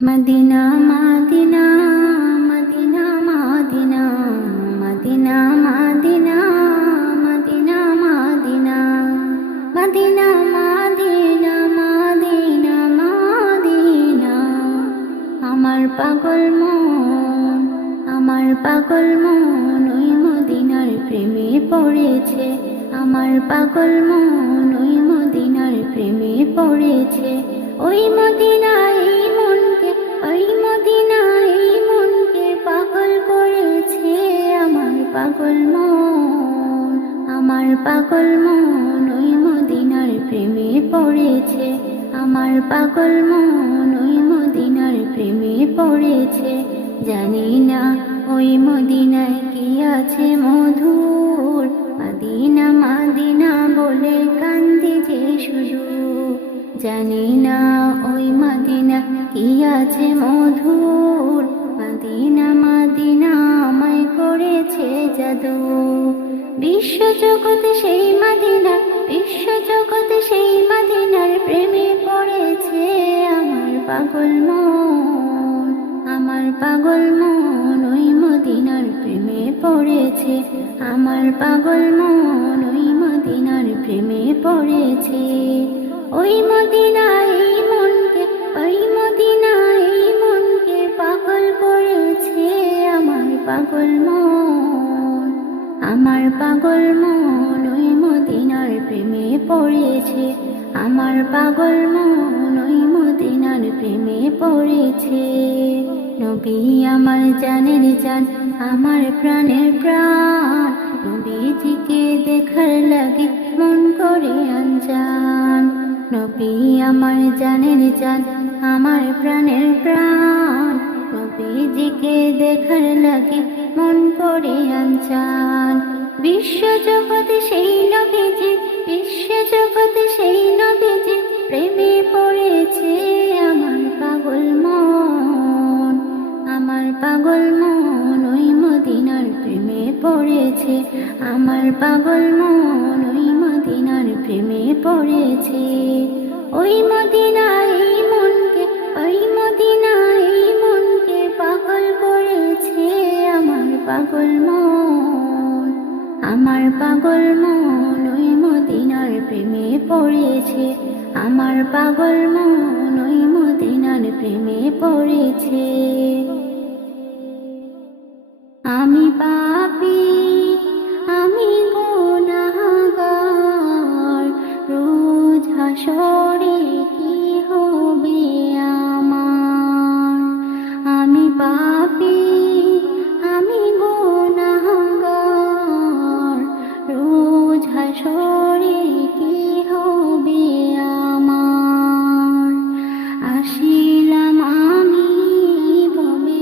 Medina Medina Medina Medina Medina Medina Medina Medina Medina Medina Medina Medina আমার পাগল মন ওই মদিনার প্রেমে পড়েছে। আমার পাগল মন ওই মদিনার প্রেমে পড়েছে। ওই মদিনায় ওই মদিনায় এই মনকে পাগল করেছে। আমার পাগল মন ওই মদিনার প্রেমে পড়েছে। আমার পাগল মন ওই মদিনার প্রেমে পড়েছে। জানি না ওই মদিনায় কি আছে মধুর, মদিনা মদিনা বলে কান্দি যে শুধু। জানি না ওই মদিনা কি আছে মধুর, মদিনা মদিনা আমায় করেছে জাদু। বিশ্বজগতে সেই মদিনার প্রেমে পড়েছে। আমার পাগল মন ওই মদিনার প্রেমে পড়েছে। আমার পাগল মন ওই মদিনার প্রেমে পড়েছে। ওই মদিনায় এই মনকে পাগল করেছে। আমার পাগল মন ওই মদিনার প্রেমে পড়েছে। আমার পাগল মন ওই মদিনার প্রেমে পড়েছে। নবী আমার জানের জান, আমার প্রাণের প্রাণ, নবীজিকে দেখার লাগে মন করে আনজান। নবী আমার জানের জান, আমার প্রাণের প্রাণ, নবীজিকে দেখার লাগে মন করে আনজান। বিশ্বজগতে সেই নবীজি প্রেমে পড়েছে। আমার পাগল মন ওই মদিনার প্রেমে পড়েছে। আমার পাগল মন ওই মদিনার প্রেমে পড়েছে। ওই মদিনায় এই মনকে পাগল করেছে। আমার পাগল মন ওই মদিনার প্রেমে পড়েছে। আমার পাগল মন ওই মদিনার প্রেমে পড়েছে। আমি পাপী, আমি গুনাহগার, রোজ হাসরে কি হবে আমার। আমি পাপী, আমি গুনাহগার, রোজ হাসরে কি হবে আমার। আসিলাম আমি ভবে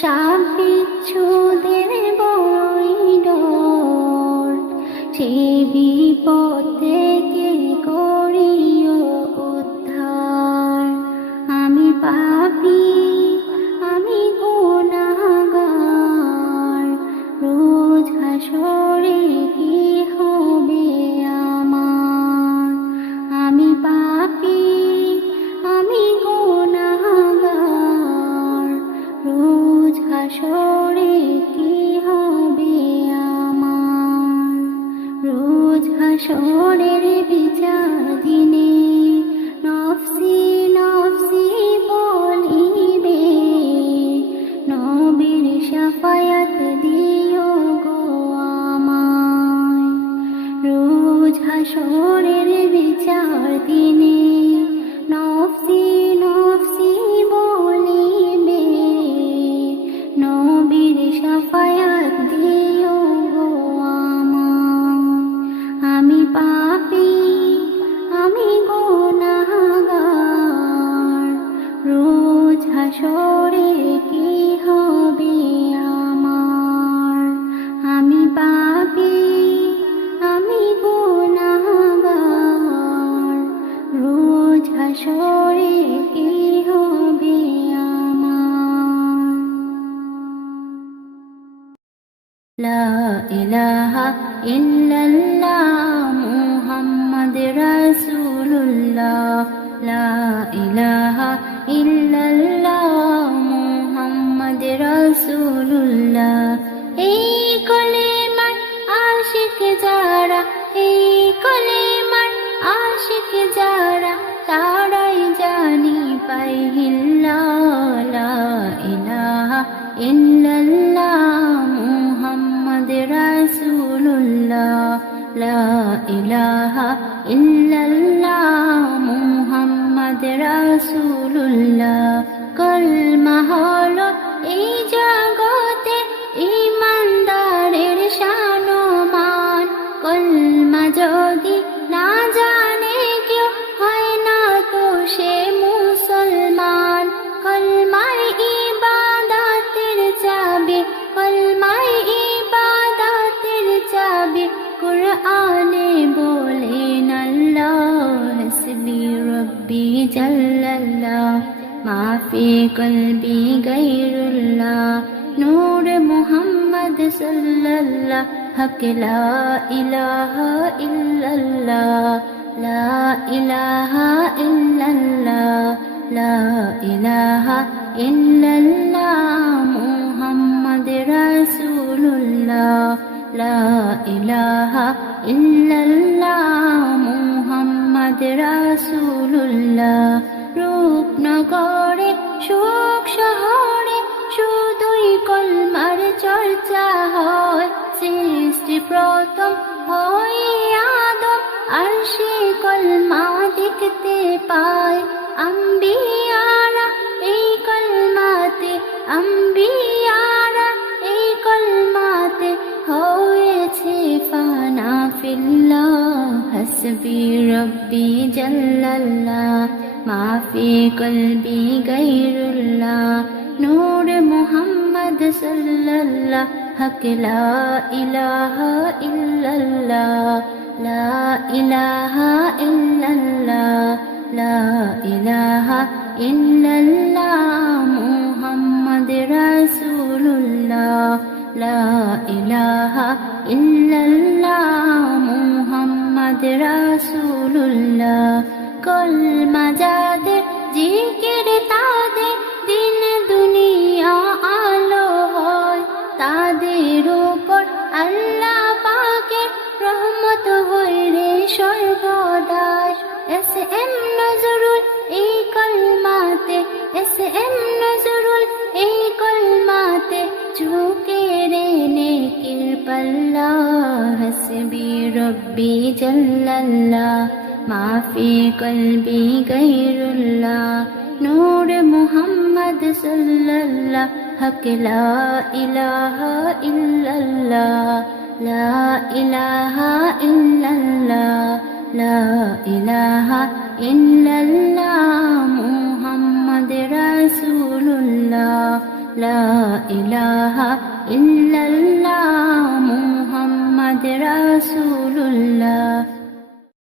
সাপ বিচ্ছুদের বড়ই ডর, সে বিপদ থেকে করিও উদ্ধার। আমি পাপী, আমি গুনাহগার, রোজ হাসরে কি হবে আমার। আমি পাপী, আমি গুনাহগার, রোজ হাসরে কি হবে আমার। রোজ হাসরের বিচার দিনে নফসি নফসি বলিবে, নবীর শাফায়াত দিও গো আমায়। রোজ হাসরের বিচার দিনে নফসি নফসি বলিবে, নবীর শাফায়াত দিও গো আমায়। আমি পাপী, আমি গুনাহগার, রোজ হাসরে কি হবে আমার। আমি পাপী, আমি গুনাহগার, রোজ হাসরে কি হবে আমার। লা ইলাহা ইল্লাল্লাহ মুহাম্মদ রাসূলুল্লাহ, লা ইলাহা ইল্লাল্লাহ মুহাম্মদ রাসূলুল্লাহ। এই কলেমার আশিক যারা, এই কলেমার আশিক যারা, তারাই জানি পাইহিল্লা। লা ইলাহা ইল্লাল্লাহ মুহাম্মদ রাসূলুল্লাহ, লা ইলাহা ইল্লাল্লাহ মুহাম্মদ রাসূলুল্লাহ। কলমা হলো এই জগতে ঈমানদারের শান-ও-মান। কলমা যদি না জানে কেউ, হয় না তো সে মুসলমান। কলমায় ইবাদতের চাবি, কলমায় ইবাদতের চাবি, কুরআনে বলেন আল্লাহ হাসবি রব্বি জাল্লাল্লাহ, মাফি কলবি গায়রুল্লাহ, নূর মুহাম্মদ সাল্লাল্লাহ, হক লা ইলাহা ইল্লাল্লাহ, লা ইলাহা ইল্লাল্লাহ, লা ইলাহা ইল্লাল্লাহ মুহাম্মদ রাসূলুল্লাহ, লা ইলাহা ইল্লাল্লাহ মুহাম্মদ রাসূলুল্লাহ। রূপনগরে সুখ শহরে শুধুই কলমার চর্চা হয়। সৃষ্টি প্রথম হয় আদম, আর সে কলমা দেখতে পায়। আম্বিয়ারা এই কলমাতে, আম্বিয়ারা এই কলমাতে হয়েছে ফানা ফিল্লাহ। হাসবি রব্বি জাল্লাল্লাহ, মাফি কলবি গায়রুল্লাহ, নূর মুহাম্মদ সাল্লাল্লাহ, হক লা ইলাহা ইল্লাল্লাহ, লা ইলাহা ইল্লাল্লাহ, লা ইলাহা ইল্লাল্লাহ মুহাম্মদ রাসূলুল্লাহ, লা ইলাহা ইল্লাল্লাহ মুহাম্মদ রাসূলুল্লাহ। কলমা যাদের, জিকির তাদের, দিন দুনিয়া আলো হয়। তাদের উপর আল্লাহ পাকের রহমত হয় রে সর্বদাই। এস এম নজরুল এই কলমাতে, এস এম নজরুল এই কলমাতে ঝুঁকে রে নেকির পাল্লা। হাসবি রব্বি জাল্লাল্লাহ, মাফি কলবি গায়রুল্লাহ, নূর মুহাম্মদ সাল্লাল্লাহ, হক লা ইলাহা ইল্লাল্লাহ, লা ইলাহা ইল্লাল্লাহ, লা ইলাহা ইল্লাল্লাহ মুহাম্মদ রাসূলুল্লাহ, লা ইলাহা ইল্লাল্লাহ মুহাম্মাদ রাসূলুল্লাহ।